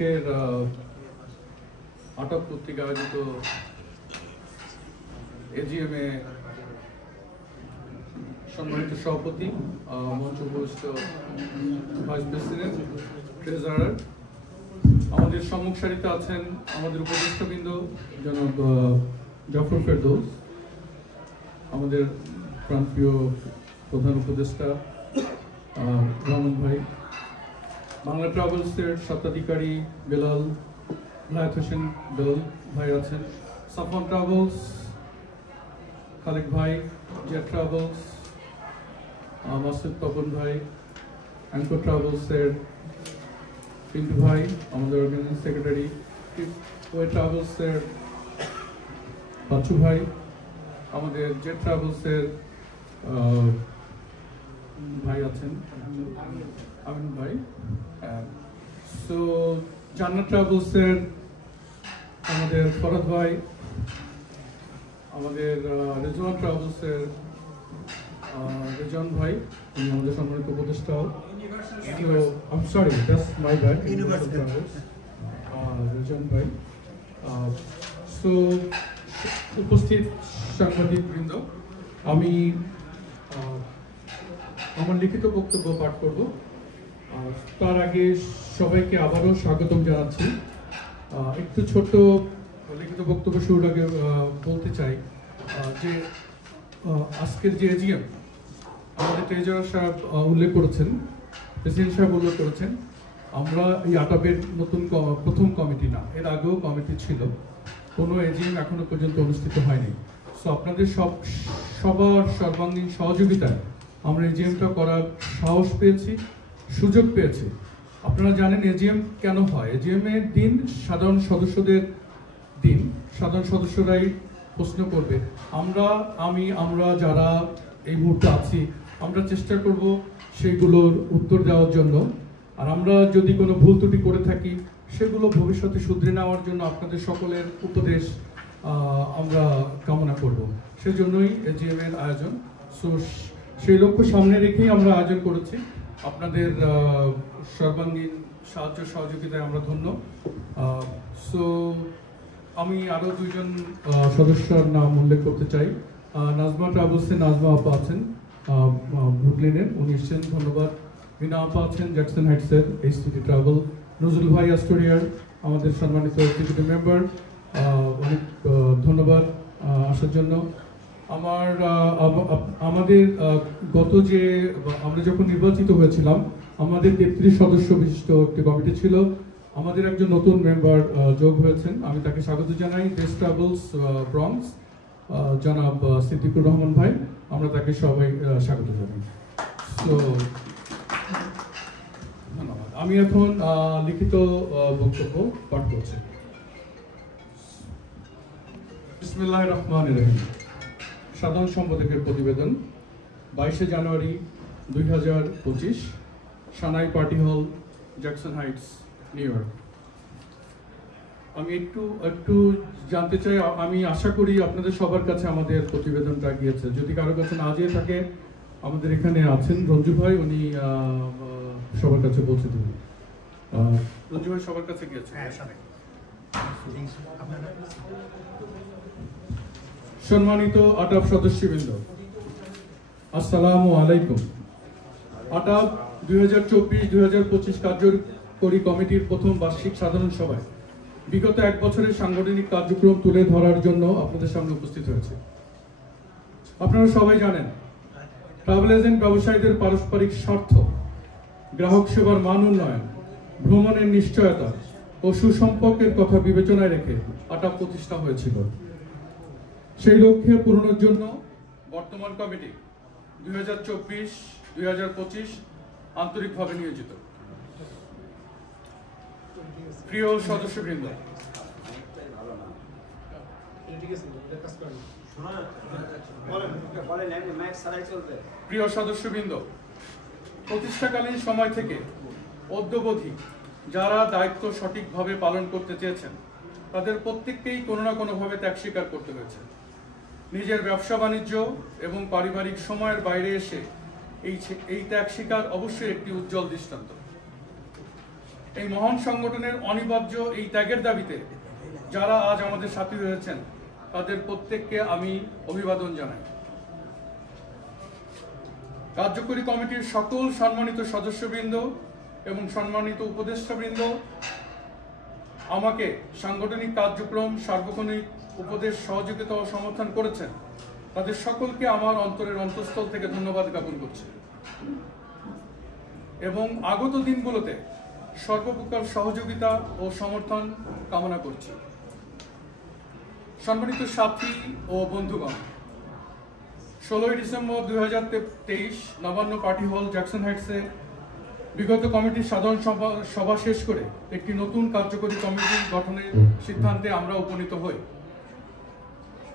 আজকের আটক কর্তৃক আয়োজিত এজিএম এ সম্মানিত সভাপতি, মঞ্চ উপস্থিত ভাইস প্রেসিডেন্ট, ট্রেজারার, আমাদের সম্মুখ সারিতে আছেন আমাদের উপদেষ্টাবৃন্দ জনাব জাফর ফেরদৌস, আমাদের প্রান্তীয় প্রধান উপদেষ্টা রহমান ভাই, বাংলা ট্রাভেলসের স্বত্বাধিকারী বেলাল লায়েত হোসেন বেলাল ভাই আছেন, সাফন ট্রাভেলস খালেক ভাই, জেট ট্রাভেলস মাসুদ তপন ভাই, অ্যাঙ্কর ট্রাভেলসের পিন্টু ভাই, আমাদের অর্গানাইজিং সেক্রেটারি, ওয়ে ট্রাভেলসের বাচ্চু ভাই, আমাদের জেট ট্রাভেলসের ভাই আছেন আমিন ভাই, সো জান্নাত ট্রাভেলসের আমাদের ফরাদ ভাই, আমাদের রেজওয়ান ট্রাভেলসের রেজন ভাই, আমাদের সম্মানিত উপদেষ্টাও, I'm sorry, that's my bad, Rezon ভাই। সো উপস্থিত সাংবাদিক বৃন্দ, আমি আমার লিখিত বক্তব্য পাঠ করব। তার আগে সবাইকে আবারও স্বাগতম জানাচ্ছি। একটু ছোট্ট লিখিত বক্তব্য শুরুর আগে বলতে চাই যে আজকের যে এজিএম আমাদের ট্রেজারার সাহেব উল্লেখ করেছেন, প্রেসিডেন্ট সাহেব উল্লেখ করেছেন, আমরা এই আটাবের নতুন প্রথম কমিটি না, এর আগেও কমিটি ছিল, কোনো এজিএম এখনো পর্যন্ত অনুষ্ঠিত হয়নি। সো আপনাদের সবার সর্বাঙ্গীন সহযোগিতায় আমরা এজিএমটা করার সাহস পেয়েছি, সুযোগ পেয়েছি। আপনারা জানেন এজিএম কেন হয়? এজিএম এর দিন সাধারণ সদস্যদের দিন, সাধারণ সদস্যরাই প্রশ্ন করবে। আমরা যারা এই মুহূর্তে আছি, আমরা চেষ্টা করব সেইগুলোর উত্তর দেওয়ার জন্য, আর আমরা যদি কোনো ভুল ত্রুটি করে থাকি সেগুলো ভবিষ্যতে শুধরে নেওয়ার জন্য আপনাদের সকলের উপদেশ আমরা কামনা করব। সেজন্যই এজিএম এর আয়োজন। সো সেই লক্ষ্য সামনে রেখেই আমরা আয়োজন করেছি। আপনাদের সর্বাঙ্গীন সাহায্য সহযোগিতায় আমরা ধন্য। সো আমি আরও দুইজন সদস্যর নাম উল্লেখ করতে চাই। নাজমা ট্রাভেলসে নাজমা আপা আছেন ব্রুকলিনের, উনি এসছেন, ধন্যবাদ। মিনা আপা আছেন জ্যাকসন হাইটসের এইচটিটি ট্রাভেল। নজরুল ভাই অস্ট্রেলিয়ার আমাদের সম্মানিত এক্সিকিউটিভ মেম্বার, অনেক ধন্যবাদ আসার জন্য। আমাদের আমরা যখন নির্বাচিত হয়েছিলাম, আমাদের 33 সদস্য বিশিষ্ট একটি কমিটি ছিল। আমাদের একজন নতুন মেম্বার যোগ হয়েছেন, আমি তাকে স্বাগত জানাই। দেশ ট্রাভেলস ব্রঙ্কস জনাব সিদ্দিকুর রহমান ভাই, আমরা তাকে সবাই স্বাগত জানাই। তো ধন্যবাদ। আমি এখন লিখিত বক্তব্য পাঠ করছি। বিসমিল্লাহির রহমানির রহিম। সাধারণ সম্পাদকের প্রতিবেদন, 22শে জানুয়ারি 2025, সানাই পার্টি হল, জ্যাকসন হাইটস, নিউ ইয়র্ক। আমি একটু জানতে চাই, আমি আশা করি আপনাদের সবার কাছে আমাদের প্রতিবেদনটা গিয়েছে। যদি কারো কাছে না যেয়ে থাকে, আমাদের এখানে আছেন রঞ্জু ভাই, উনি সবার কাছে পৌঁছে দেবেন। রঞ্জু ভাই সবার কাছে গিয়েছে? সম্মানিত আটাব সদস্যবৃন্দ, আসসালামু আলাইকুম। আটাব 2024-2025 কার্যকরী কমিটির প্রথম বার্ষিক সাধারণ সভায় বিগত এক বছরের সাংগঠনিক কার্যক্রম তুলে ধরার জন্য আপনাদের সামনে উপস্থিত হয়েছে। আপনারা সবাই জানেন, ট্রাভেল এজেন্ট ব্যবসায়ীদের পারস্পরিক স্বার্থ, গ্রাহক সেবার মান উন্নয়ন, ভ্রমণের নিশ্চয়তা ও সুসম্পর্কের কথা বিবেচনায় রেখে আটাব প্রতিষ্ঠা হয়েছিল। সেই লক্ষ্যে পূরণের জন্য বর্তমান কমিটি 2024-2025 আন্তরিকভাবে নিয়োজিত। প্রিয় সদস্যবৃন্দ, প্রতিষ্ঠাকালীন সময় থেকে অদ্যাবধি যারা দায়িত্ব সঠিকভাবে পালন করতে চেয়েছেন, তাদের প্রত্যেককেই কোনো না কোনোভাবে ত্যাগ স্বীকার করতে হয়েছে। নিজের ব্যবসা বাণিজ্য এবং পারিবারিক সময়ের বাইরে এসে এই ত্যাগ স্বীকার অবশ্যই একটি উজ্জ্বল দৃষ্টান্ত। এই মহান সংগঠনের অনিবার্য এই ত্যাগের দাবিতে যারা আজ আমাদের সাথী হয়েছেন তাদের প্রত্যেককে আমি অভিবাদন জানাই। কার্যকরী কমিটির সকল সম্মানিত সদস্যবৃন্দ এবং সম্মানিত উপদেষ্টাবৃন্দ আমাকে সাংগঠনিক কার্যক্রম সার্বক্ষণিক উপদেশ সহযোগিতা ও সমর্থন করেছেন, তাদের সকলকে আমার অন্তরের অন্তঃস্থল থেকে ধন্যবাদ জ্ঞাপন করছি এবং আগত দিনগুলোতে সর্বপ্রকার সহযোগিতা ও সমর্থন কামনা করছি। সম্মানিত সাথী ও বন্ধুগণ, 16 ডিসেম্বর 2023 নবান্ন পার্টি হল জ্যাকসন হাইটসে বিগত কমিটির সাধারণ সভা শেষ করে একটি নতুন কার্যকরী কমিটি গঠনের সিদ্ধান্তে আমরা উপনীত হই।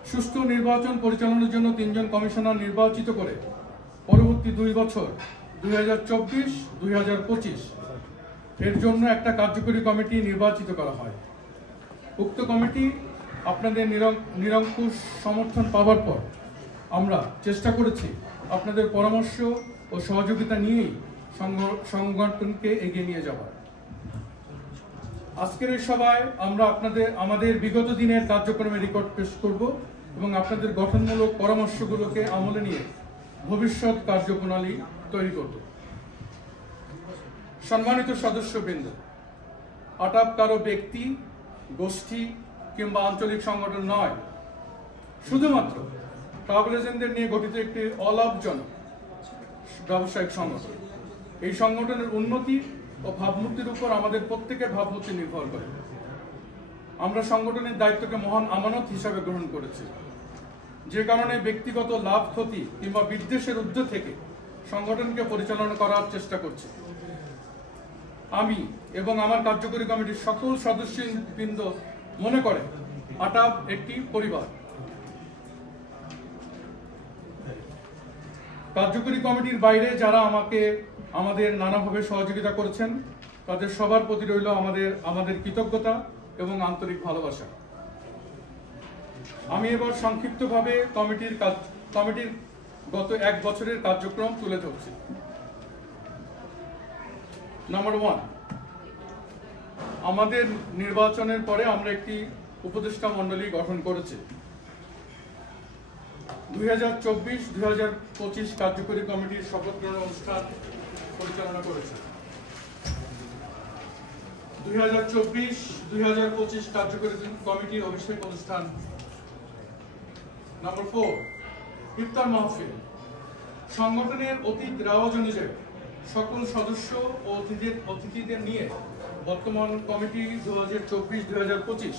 সুষ্ঠু নির্বাচন পরিচালনার জন্য 3 জন কমিশনার নির্বাচিত করে পরবর্তী 2 বছর 2024-2025 এর জন্য একটা কার্যকরী কমিটি নির্বাচিত করা হয়। উক্ত কমিটি আপনাদের নিরঙ্কুশ সমর্থন পাওয়ার পর আমরা চেষ্টা করেছি আপনাদের পরামর্শ ও সহযোগিতা নিয়েই সংগঠনকে এগিয়ে নিয়ে যাওয়ার। আজকের এই সভায় আমরা আমাদের বিগত দিনের কার্যক্রমের রেকর্ড পেশ করব এবং আপনাদের গঠনমূলক পরামর্শগুলোকে আমলে নিয়ে ভবিষ্যৎ কার্যপ্রণালী তৈরি করব। সম্মানিত সদস্যবৃন্দ, আটাপ কারো ব্যক্তি, গোষ্ঠী কিংবা আঞ্চলিক সংগঠন নয়, শুধুমাত্র ট্রাভেল এজেন্টদের নিয়ে গঠিত একটি অলাভজনক ব্যবসায়িক সংগঠন। এই সংগঠনের উন্নতি ও ভাবমূর্তির উপর আমাদের প্রত্যেকের ভাবমূর্তি নির্ভর করে। আমরা সংগঠনের দায়িত্বকে মহান আমানত হিসাবে গ্রহণ করেছি, যে কারণে ব্যক্তিগত লাভ ক্ষতি কিংবা বিদ্বেষের ঊর্ধ্বে থেকে সংগঠনকে পরিচালনা করার চেষ্টা করছি। আমি এবং আমার কার্যকরী কমিটির সকল সদস্যবৃন্দ মনে করে আটাপ একটি পরিবার। কার্যকরী কমিটির বাইরে যারা আমাদের নানাভাবে সহযোগিতা করেছেন তাদের সবার প্রতি রইল আমাদের কৃতজ্ঞতা এবং আন্তরিক ভালোবাসা। আমি এবার সংক্ষিপ্তভাবে কমিটির গত 1 বছরের কার্যক্রম তুলে ধরছি। নাম্বার 1, আমাদের নির্বাচনের পরে আমরা একটি উপদেষ্টা মণ্ডলী গঠন করেছি। 2024-2025 কার্যকরী কমিটির শপথ গ্রহণ অনুষ্ঠান পরিচালনা করেছে। 2024-2025 কার্যকরী কমিটির অভিষেক অনুষ্ঠান। নাম্বার 4, ইফতার মাহফিল। সংগঠনের অতীত রেওয়াজ অনুযায়ী সকল সদস্য ও অতিথিদের নিয়ে বর্তমান কমিটি 2024-2025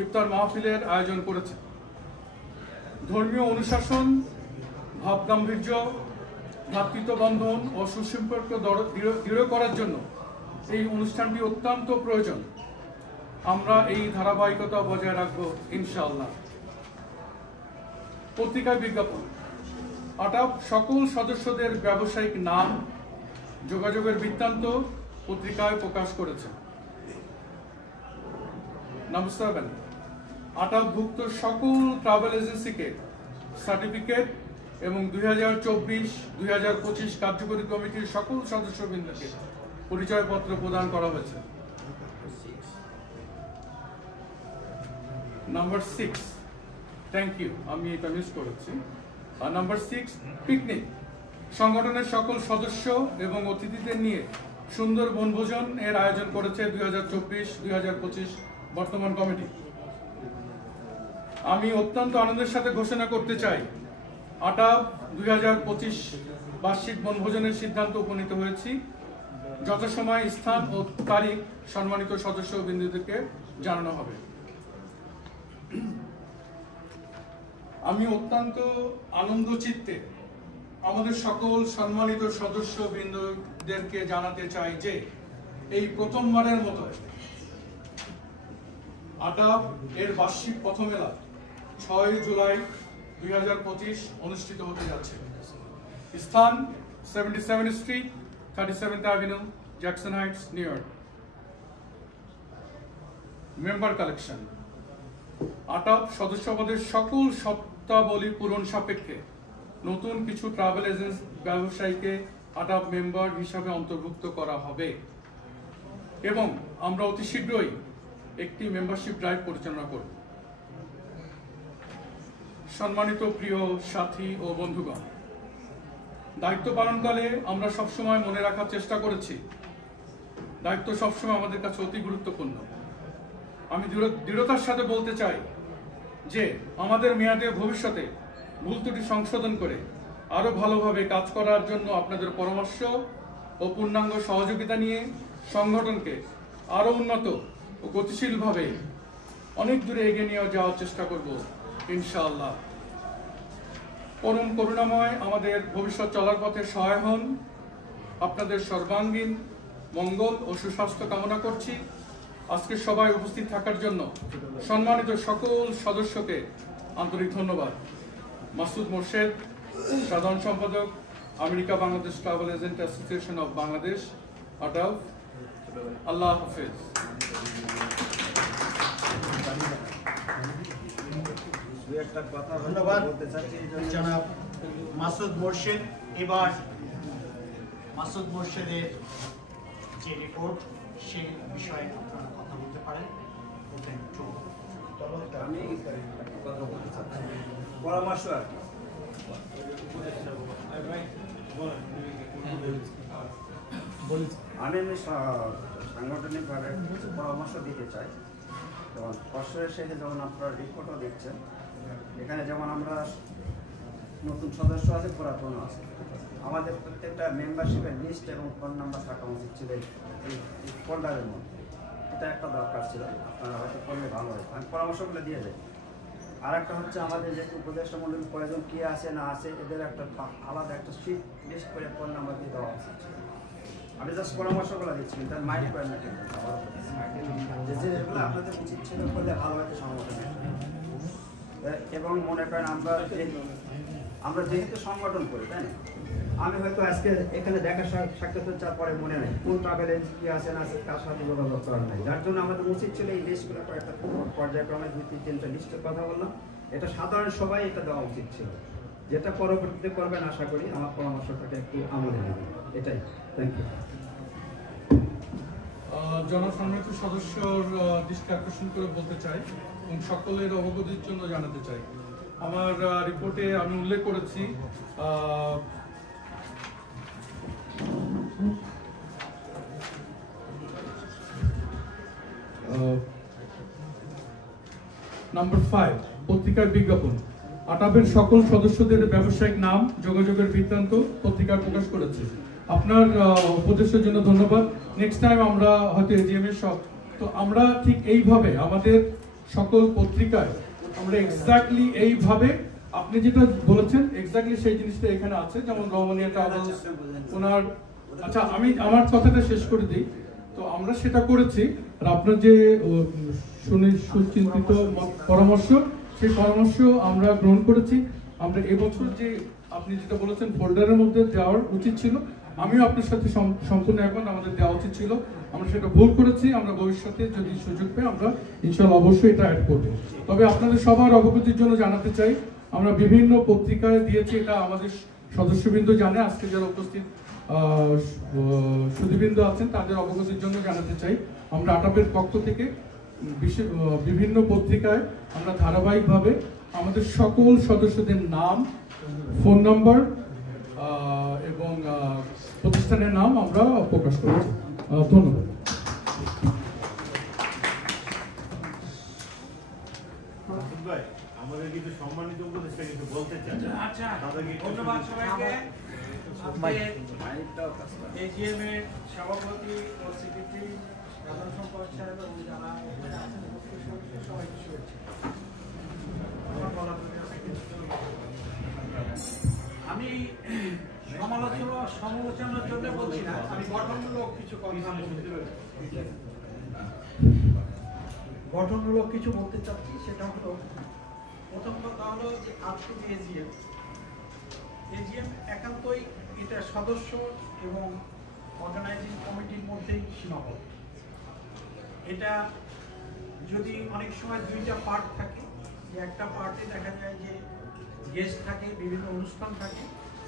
ইফতার মাহফিলের আয়োজন করেছে। ধর্মীয় অনুশাসন, ভাবগাম্ভীর্য, ভ্রাতৃত্ব বন্ধন ও সুসম্পর্ক দৃঢ় করার জন্য এই অনুষ্ঠানটি অত্যন্ত প্রয়োজন। আমরা এই ধারাবাহিকতা বজায় রাখব ইনশাআল্লাহ। পত্রিকায় বিজ্ঞাপন। আটাপ সকল সদস্যদের ব্যবসায়িক নাম, যোগাযোগের বৃত্তান্ত পত্রিকায় প্রকাশ করেছে। নাম্বার 7, আটাপভুক্ত সকল ট্রাভেল এজেন্সিকে সার্টিফিকেট এবং 2024-2025 কার্যকরী কমিটির সকল সদস্যবৃন্দকে পরিচয়পত্র প্রদান করা হয়েছে। নাম্বার 6, থ্যাংক ইউ, আমি এটা মিস করেছি। Number 6, picnic. সংগঠনের সকল সদস্য এবং অতিথিদের নিয়ে সুন্দর বনভোজন এর আয়োজন করেছে 2024-2025 বর্তমান কমিটি। আমি অত্যন্ত আনন্দের সাথে ঘোষণা করতে চাই আটাপ 2025 বার্ষিক বনভোজনের সিদ্ধান্ত উপনীত হয়েছি। যথাসময় স্থান ও তারিখ সম্মানিত সদস্যবৃন্দদেরকে জানানো হবে। আমি অত্যন্ত আনন্দ চিত্তে আমাদের সকল সম্মানিত সদস্যবৃন্দদেরকে জানাতে চাই যে এই প্রথমবারের মতো আটাপ এর বার্ষিক পথমেলা 6 জুলাই 2025 অনুষ্ঠিত হতে যাচ্ছে। স্থান 77 street, 37th avenue, Jackson Heights, New York. Member collection. আটাপ সদস্যপদের সকল শর্তাবলী পূরণ সাপেক্ষে নতুন কিছু ট্রাভেল এজেন্সি ব্যবসায়ীকে আটাপ মেম্বার হিসাবে অন্তর্ভুক্ত করা হবে। এবং আমরা অতি শীঘ্রই একটি মেম্বারশিপ ড্রাইভ পরিচালনা করব। সম্মানিত প্রিয় সাথী ও বন্ধুগণ, দায়িত্ব পালনকালে আমরা সবসময় মনে রাখার চেষ্টা করেছি দায়িত্ব সবসময় আমাদের কাছে অতি গুরুত্বপূর্ণ। আমি দৃঢ়তার সাথে বলতে চাই যে আমাদের মেয়াদে ভবিষ্যতে ভুল ত্রুটি সংশোধন করে আরো ভালোভাবে কাজ করার জন্য আপনাদের পরামর্শ ও পূর্ণাঙ্গ সহযোগিতা নিয়ে সংগঠনকে আরো উন্নত ও গতিশীলভাবে অনেক দূরে এগিয়ে নিয়ে যাওয়ার চেষ্টা করব ইনশাআল্লাহ। পরম করুণাময় আমাদের ভবিষ্যৎ চলার পথে সহায় হন। আপনাদের সর্বাঙ্গীন মঙ্গল ও সুস্বাস্থ্য কামনা করছি। আজকে সবাই উপস্থিত থাকার জন্য সম্মানিত সকল সদস্যকে আন্তরিক ধন্যবাদ। মাসুদ মোর্শেদ, সাধারণ সম্পাদক, America Bangladesh travel agent association of Bangladesh, আটাফ। আল্লাহ হাফেজ। ধন্যবাদ জনাব মাসুদ মোর্শেদ। এবার মাসুদ মোর্শেদের যে রিপোর্ট সেই বিষয়ে আপনারা কথা বলতে পারেন। আমি কথা বলতে চাচ্ছি, পরামর্শ আর কি। আমি সাংগঠনিকভাবে কিছু পরামর্শ দিতে চাই। যেমন কষ্টের শেষে যেমন আপনারা রিপোর্টও দেখছেন, এখানে যেমন আমরা নতুন সদস্য আছে, পুরাতন আছে, আমাদের প্রত্যেকটা মেম্বারশিপের লিস্ট এবং ফোন নাম্বার থাকা উচিত ছিল এই ফোল্ডারের মধ্যে। এটা একটা দরকার ছিল, আপনারা হয়তো করলে ভালো হয়। আমি পরামর্শগুলো দিয়ে যাই। আর একটা হচ্ছে আমাদের যে উপদেষ্টা মন্ডলীর প্রয়োজন কী আছে না আছে, এদের একটা আলাদা একটা শিট লিস্ট করে ফোন নাম্বার দিয়ে দেওয়া উচিত ছিল। আমি জাস্ট পরামর্শগুলো দিচ্ছি, তার মাইন্ড করেন না, কিন্তু যে এগুলো আপনাদের উচিত ছিল করলে ভালো হয়তো সংগঠনের। এবং মনে করেন আমরা যেহেতু সংগঠন করি, তাই না, আমি হয়তো আজকে এখানে দেখা সাক্ষাৎ চার পরে মনে নেই কোন ট্রাভেল এজেন্সি কি আছে না আছে, তার সাথে যোগাযোগ করার নাই। যার জন্য আমাদের উচিত ছিল এই লিস্টগুলো কয়েকটা পর্যায়ক্রমে 2-3টা লিস্টের কথা বললাম, এটা সাধারণ সবাই এটা দেওয়া উচিত ছিল। যেটা পরবর্তীতে করবেন আশা করি আমার পরামর্শটাকে একটু আমলে নেবেন, এটাই। Thank you. জনসম্মানিত সদস্যর দৃষ্টি আকর্ষণ করে বলতে চাই এবং সকলের অবগতির জন্য জানাতে চাই, আমার রিপোর্টে আমি উল্লেখ করেছি নাম্বার 5 পত্রিকার বিজ্ঞাপন। আটাবের সকল সদস্যদের ব্যবসায়িক নাম, যোগাযোগের বৃত্তান্ত পত্রিকায় প্রকাশ করেছে। আপনার উপদেশের জন্য ধন্যবাদ। নেক্সট টাইম আমরা হয়তো এজিএম এর সব তো আমরা ঠিক এইভাবে আমাদের সকল পত্রিকায় আমরা এক্স্যাক্টলি এইভাবে আপনি যেটা বলেছেন এক্স্যাক্টলি সেই জিনিসটা এখানে আছে। যেমন রমণীয়া ট্রাভেলস ওনার, আচ্ছা আমি আমার কথাটা শেষ করে দিই। তো আমরা সেটা করেছি, আর আপনার যে সুচিন্তিত পরামর্শ, সেই পরামর্শ আমরা গ্রহণ করেছি। আমরা এবছর যে আপনি যেটা বলেছেন ফোল্ডারের মধ্যে দেওয়ার উচিত ছিল, আমিও আপনার সাথে সম্পূর্ণ এখন আমাদের দেওয়া উচিত ছিল, আমরা সেটা ভুল করেছি। আমরা ভবিষ্যতে যদি সুযোগ পাই আমরা ইনশাআল্লাহ অবশ্যই এটা অ্যাড করব। তবে আপনাদের সবার অবগতির জন্য জানাতে চাই, আমরা বিভিন্ন পত্রিকায় দিয়েছি, এটা আমাদের সদস্যবৃন্দ জানে। আজকে যারা উপস্থিত সুধীবৃন্দ আছেন তাদের অবগতির জন্য জানাতে চাই, আমরা আটাবের পক্ষ থেকে বিভিন্ন পত্রিকায় আমরা ধারাবাহিকভাবে আমাদের সকল সদস্যদের নাম, ফোন নাম্বার এবং প্রতিষ্ঠানের নাম আমরা প্রকাশ করেছি। ধন্যবাদ। আমাদের কিছু সম্মানিত উপদেষ্টা কিছু বলতে চান। আচ্ছা, ধন্যবাদ সবাইকে। এজিএম এর সভাপতি ও সেক্রেটারি, সাধারণ সম্পাদক সাহেব এবং যারা সবাইকে শুভেচ্ছা। আমি সমালোচনার জন্য বলছি না, আমি গঠনমূলক কিছু কথা গঠনমূলক কিছু বলতে চাচ্ছি। সেটা হলো, প্রথম কথা হলো যে আজকে যে এজিএম একান্তই এটা সদস্য এবং অর্গানাইজিং কমিটির মধ্যেই সীমাবদ্ধ। এটা যদি অনেক সময় দুইটা পার্ট থাকে, যে একটা পার্টে দেখা যায় যে গেস্ট থাকে, বিভিন্ন অনুষ্ঠান থাকে,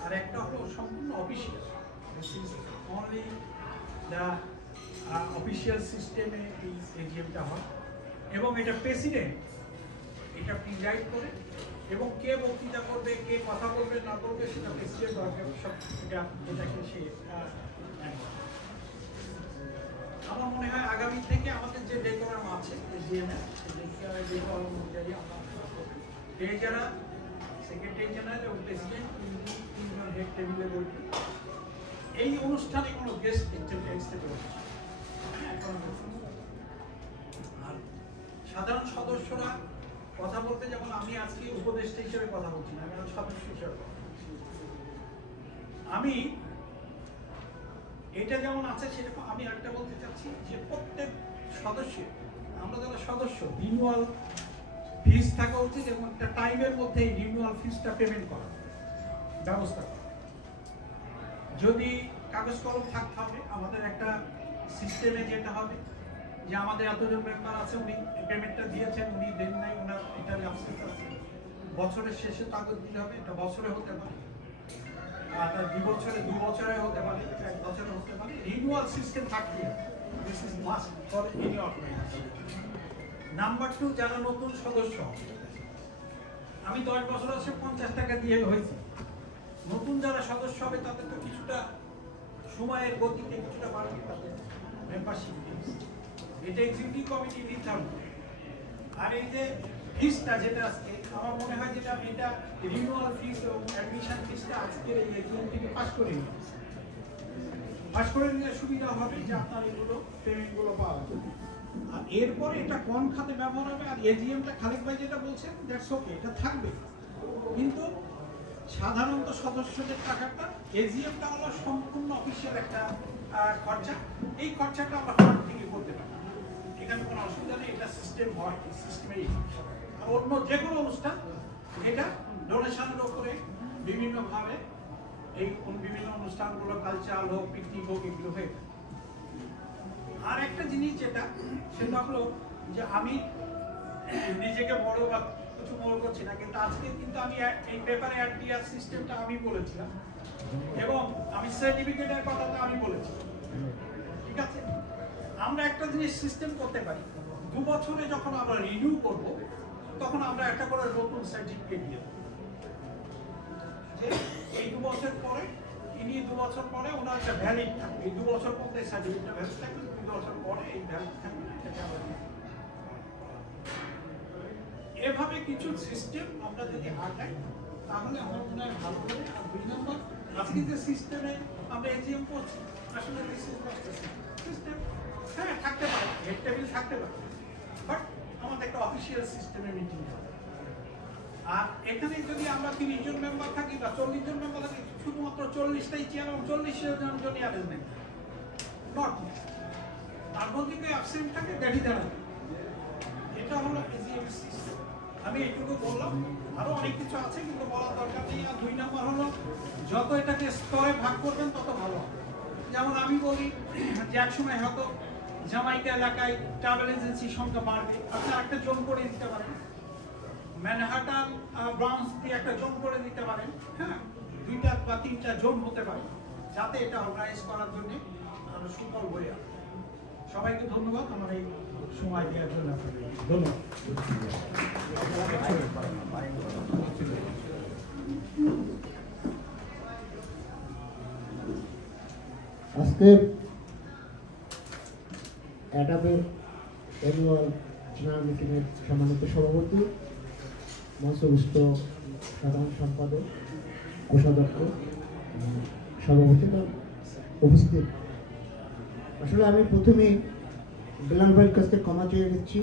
আর একটা হলো সম্পূর্ণ অফিসিয়াল, অনলি দ্য অফিসিয়াল সিস্টেমে এই এজিএমটা হয় এবং এটা প্রেসিডেন্ট এটা প্রিজাইড করে এবং কে বক্তৃতা করবে, কে কথা বলবে না করবে সেটা প্রেসিডেন্ট সব এটাকে সে। আমার মনে হয় আগামী থেকে আমাদের যে ডেকোরাম আছে ডেকোরাম অনুযায়ী আমরা ট্রেজারার, সেক্রেটারি জেনারেল এবং প্রেসিডেন্ট তিনজন হেড টেবিলে বলবে। এই অনুষ্ঠানে কোনো গেস্ট এক্সেপ্ট হবে আর সাধারণ সদস্যরা কথা বলতে, যেমন আমি আজকে উপদেষ্টা হিসেবে কথা বলছি না, কারণ সদস্য হিসেবে আমি এটা যেমন আছে সেরকম আমি একটা বলতে চাচ্ছি যে প্রত্যেক সদস্য, আমরা যারা সদস্য, রিনিউয়াল ফিস থাকা উচিত এবং একটা টাইমের মধ্যে এই রিনিউয়াল ফিসটা পেমেন্ট করা ব্যবস্থা করা। যদি কাগজ কলম থাকতে হবে, আমাদের একটা সিস্টেমে যেতে হবে যে আমাদের এতজন মেম্বার আছে, উনি পেমেন্টটা দিয়েছেন, উনি দেন নাই, ওনার এটা অ্যাবসেন্স আছে, বছরের শেষে কাগজ দিতে হবে। এটা বছরে হতে পারে, আর 2 বছরে, 2 বছরে হতে পারে, 1 বছরে হতে পারে। রিনিউয়াল সিস্টেম থাকতে হবে, this is must for any organization. Number 2, যারা নতুন সদস্য, আমি 10 বছর আছে 50 টাকা দিয়ে হয়েছে। নতুন যারা সদস্য হবে তাদের তো কিছুটা সময়ের গতিতে কিছুটা বাড়বে তাদের মেম্বারশিপ ফিস, এটা এক্সিকিউটিভ কমিটি নির্ধারণ করে। আর এই যে ফিসটা যেটা আজকে আমার মনে হয় যেটা এটা রিনিউয়াল ফিস এবং অ্যাডমিশন ফিসটা আজকের এই এজিএম থেকে পাস করে নিলে সুবিধা হবে যে আপনার এগুলো পেমেন্টগুলো পাওয়া যাবে। আর এরপরে এটা কোন খাতে ব্যবহার হবে, আর এজিএমটা খালেক ভাই যেটা বলছেন দ্যাটস ওকে, এটা থাকবে। কিন্তু সাধারণত সদস্যদের টাকাটা, এজিএমটা হলো সম্পূর্ণ অফিসিয়াল একটা খরচা, এই খরচাটা আমরা ফান্ড থেকে করতে পারি, এখানে কোনো অসুবিধা নেই। এটা সিস্টেম হয়, এই সিস্টেমেই। আর অন্য যে কোনো অনুষ্ঠান এটা ডোনেশনের উপরে বিভিন্নভাবে এই বিভিন্ন অনুষ্ঠানগুলো কালচারাল হোক, পিকনিক হোক, এগুলো হয়ে থাকে। আর একটা জিনিস যেটা, সেটা হলো যে আমি নিজেকে বড় বা কিছু মনে করছি না, কিন্তু আজকে কিন্তু আমি এই পেপারে অ্যাড দেওয়ার সিস্টেমটা আমি বলেছিলাম এবং আমি সার্টিফিকেটের কথাটা আমি বলেছি, ঠিক আছে। আমরা একটা জিনিস সিস্টেম করতে পারি, 2 বছরে যখন আমরা রিনিউ করব তখন আমরা একটা করে নতুন সার্টিফিকেট দিয়ে দেবো, যে এই 2 বছর পরে ইনি 2 বছর পরে ওনার একটা ভ্যালিড থাকবে, এই 2 বছর মধ্যে সার্টিফিকেটটা ভ্যালিড থাকবে, 2 বছর পরে এই ভ্যালিড থাকবে। এভাবে কিছু সিস্টেম আমরা যদি আগাই তাহলে আমার মনে হয় ভালো হবে। আর 2 নম্বর, আজকে যে সিস্টেমে আমরা এজিএম করছি আসলে সিস্টেম হ্যাঁ থাকতে পারে, হেড টেবিল থাকতে পারে, বাট আমাদের একটা অফিসিয়াল সিস্টেমে মিটিং হবে। আর এখানে যদি আমরা 30 জন মেম্বার থাকি বা 40 জন মেম্বার থাকি, শুধুমাত্র 40টাই চেয়ার এবং 40 জনই অ্যারেঞ্জমেন্ট, নট তার মধ্যে কেউ অ্যাবসেন্ট থাকে দেখি দাঁড়ায়। এটা হলো এজিএম সিস্টেম। আমি এইটুকু বললাম, আরো অনেক কিছু আছে কিন্তু বলার দরকার নেই। আর 2 নম্বর হলো, যত এটাকে স্তরে ভাগ করবেন তত ভালো হবে। যেমন আমি বলি যে একসময় হয়তো জামাইকা এলাকায় ট্রাভেল এজেন্সি সংখ্যা বাড়বে, আপনি একটা জোন করে দিতে পারেন, ম্যানহাটান ব্রাঞ্চ দিয়ে একটা জোন করে দিতে পারেন, হ্যাঁ 2টা বা 3টা জোন হতে পারে, যাতে এটা অর্গানাইজ করার জন্য আরো সুফল হয়ে আসে। সবাইকে ধন্যবাদ আমার এই সময় দেওয়ার জন্য, ধন্যবাদ। আজকের অ্যাডাবের অ্যানুয়াল জেনারেল মিটিংয়ের সম্মানিত সভাপতি, মঞ্চস্থ সাধারণ সম্পাদক, কোষাধ্যক্ষ, সভাপতি উপস্থিত, আসলে আমি প্রথমেই বেলাল ভাইয়ের কাছে ক্ষমা চেয়ে নিচ্ছি।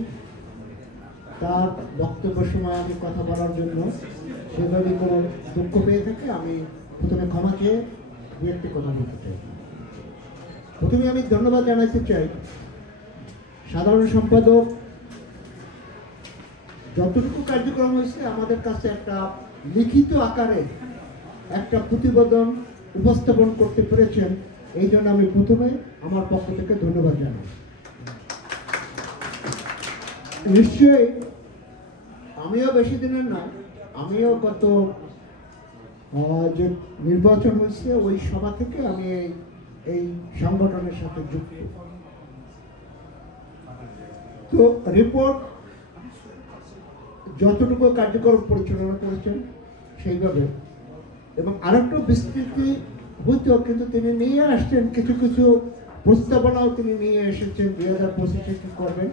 তার বক্তব্যের সময় আমি কথা বলার জন্য সেভাবে কোনো দুঃখ পেয়ে থাকে, আমি প্রথমে ক্ষমা চেয়ে 2-1টি কথা বলতে চাই। প্রথমে আমি ধন্যবাদ জানাতে চাই সাধারণ সম্পাদক, যতটুকু কার্যক্রম হয়েছে আমাদের কাছে একটা লিখিত আকারে একটা প্রতিবেদন উপস্থাপন করতে পেরেছেন, এই জন্য আমি প্রথমে আমার পক্ষ থেকে ধন্যবাদ জানাই। নিশ্চয়ই আমিও বেশি দিনের না, আমিও গত যে নির্বাচন হয়েছে ওই সভা থেকে আমি এই সংগঠনের সাথে যুক্ত। তো রিপোর্ট যতটুকু কার্যক্রম পরিচালনা করেছেন সেইভাবে, এবং আরেকটু বিস্তৃতি হইতো, কিন্তু তিনি নিয়ে আসছেন কিছু কিছু প্রস্তাবনাও তিনি নিয়ে এসেছেন 2025-এ কি করবেন।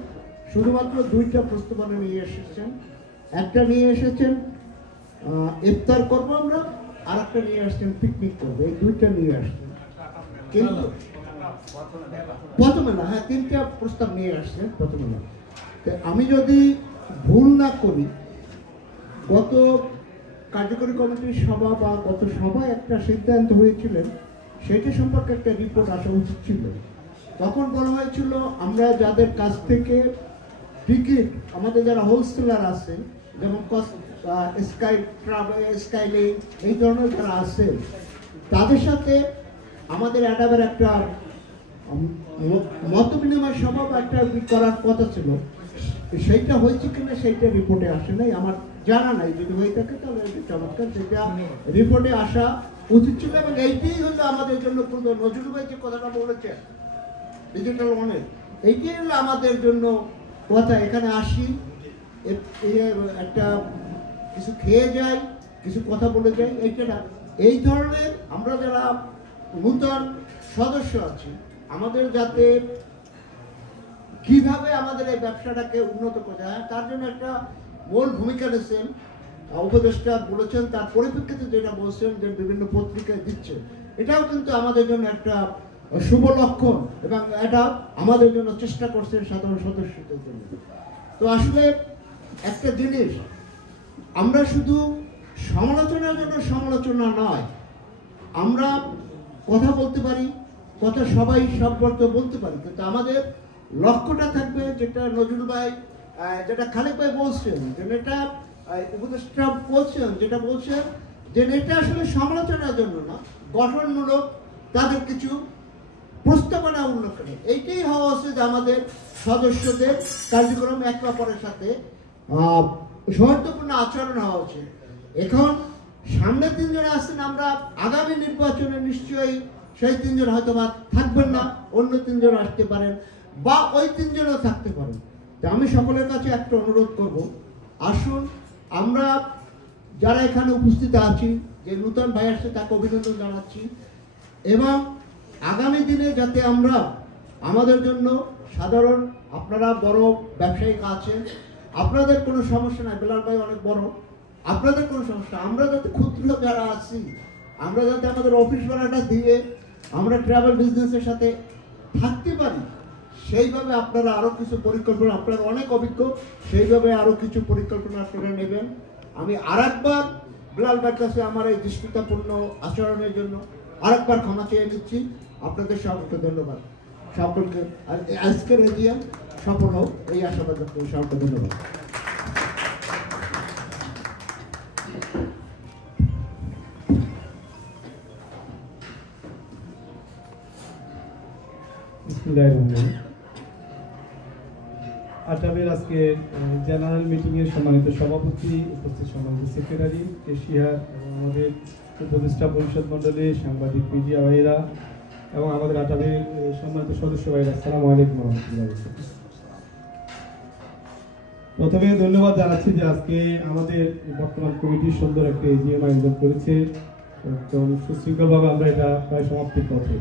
শুধুমাত্র 2টা প্রস্তাবনা নিয়ে এসেছেন। একটা নিয়ে এসেছেন ইফতার করবো আমরা, আর একটা নিয়ে আসছেন পিকনিক করবো। এই 2টা নিয়ে আসছেন, কিন্তু প্রথমে না, হ্যাঁ 3টা প্রস্তাব নিয়ে আসছেন প্রথমে না। তো আমি যদি ভুল না করি, গত কার্যকরী কমিটির সভা বা গত সভায় একটা সিদ্ধান্ত হয়েছিলেন, সেটি সম্পর্কে একটা রিপোর্ট আসা উচিত ছিল। তখন বলা হয়েছিল আমরা যাদের কাছ থেকে টিকিট, আমাদের যারা হোলসেলার আছেন, যেমন স্কাই ট্রাভেল, স্কাইলিং, এই ধরনের যারা আছেন, তাদের সাথে আমাদের অ্যাডাবের একটা মত বিনিময় সভা বা একটা করার কথা ছিল। সেইটা হয়েছে কিনা সেইটা রিপোর্টে আসে নাই, আমার জানা নাই। যদি হয়ে থাকে তাহলে চমৎকার, সেটা রিপোর্টে আসা উচিত ছিল। এবং এইটাই হলো আমাদের জন্য, নজরুল ভাই যে কথাটা বলেছেন ডিজিটাল ওয়ানে, এইটাই হলো আমাদের জন্য কথা। এখানে আসি, একটা কিছু খেয়ে যাই, কিছু কথা বলে যাই, এইটা না। এই ধরনের আমরা যারা নূতন সদস্য আছি, আমাদের যাতে কিভাবে আমাদের এই ব্যবসাটাকে উন্নত করা যায়, তার জন্য একটা মূল ভূমিকা নিয়েছেন উপদেষ্টা বলেছেন। তার পরিপ্রেক্ষিতে যেটা বলছেন যে বিভিন্ন পত্রিকায় দিচ্ছে, এটাও কিন্তু আমাদের জন্য একটা শুভ লক্ষণ, এবং এটা আমাদের জন্য চেষ্টা করছেন সাধারণ সদস্যদের জন্য। তো আসলে একটা জিনিস, আমরা শুধু সমালোচনার জন্য সমালোচনা নয়, আমরা কথা বলতে পারি, কথা সবাই সব বলতে পারি, কিন্তু আমাদের লক্ষ্যটা থাকবে, যেটা নজরুল ভাই, যেটা খালেক ভাই বলছেন, যে এটা উপদেষ্টা বলছেন, যেটা বলছেন যে এটা আসলে সমালোচনার জন্য না, গঠনমূলক তাদের কিছু প্রস্তাবনা উন্নয়ন। এইটাই হওয়া উচিত আমাদের সদস্যদের কার্যক্রম একে অপরের সাথে সৌহার্দ্যপূর্ণ আচরণ হওয়া উচিত। এখন সামনে 3 জন আসছেন, আমরা আগামী নির্বাচনে নিশ্চয়ই সেই 3 জন হয়তো বা থাকবেন না, অন্য 3 জন আসতে পারেন, বা ওই 3 জনও থাকতে পারেন। তো আমি সকলের কাছে একটা অনুরোধ করব, আসুন আমরা যারা এখানে উপস্থিত আছি, যে নূতন ভাই আসছে তাকে অভিনন্দন জানাচ্ছি, এবং আগামী দিনে যাতে আমরা আমাদের জন্য সাধারণ, আপনারা বড় ব্যবসায়িক আছেন, আপনাদের কোনো সমস্যা নাই, বেলাল ভাই অনেক বড়, আপনাদের কোনো সমস্যা, আমরা যাতে ক্ষুদ্র যারা আছি, আমরা যাতে আমাদের অফিস ভাড়াটা দিয়ে আমরা ট্রাভেল বিজনেসের সাথে থাকতে পারি, সেইভাবে আপনারা আরও কিছু পরিকল্পনা, আপনারা অনেক অভিজ্ঞ, সেইভাবে আরও কিছু পরিকল্পনা আপনারা নেবেন। আমি আরেকবার বেলাল ভাইয়ের কাছে আমার এই দৃষ্টিতাপূর্ণ আচরণের জন্য আরেকবার ক্ষমা চেয়ে নিচ্ছি। আপনাদের সকলকে ধন্যবাদ, সকলকে আজকের এরিয়া সফল হোক এই আশাবাদ করতে সকলকে ধন্যবাদ। আটাবের আজকে জেনারেল মিটিং এর সম্মানিত সভাপতি, উপস্থিত সম্মানিত সেক্রেটারি, এশিয়ার এবং আমাদের উপদেষ্টা পরিষদ মন্ডলী, সাংবাদিক মিডিয়া ভাইরা এবং আমাদের আটাবের সম্মানিত সদস্য ভাইরা, আসসালামু আলাইকুম ওয়া রাহমাতুল্লাহি ওয়া বারাকাতুহু। প্রথমে ধন্যবাদ জানাচ্ছি যে আজকে আমাদের বর্তমান কমিটির সুন্দর একটা এজিএম আয়োজন করেছে, একদম সুশৃঙ্খলভাবে আমরা এটা প্রায় সমাপ্তির পথে।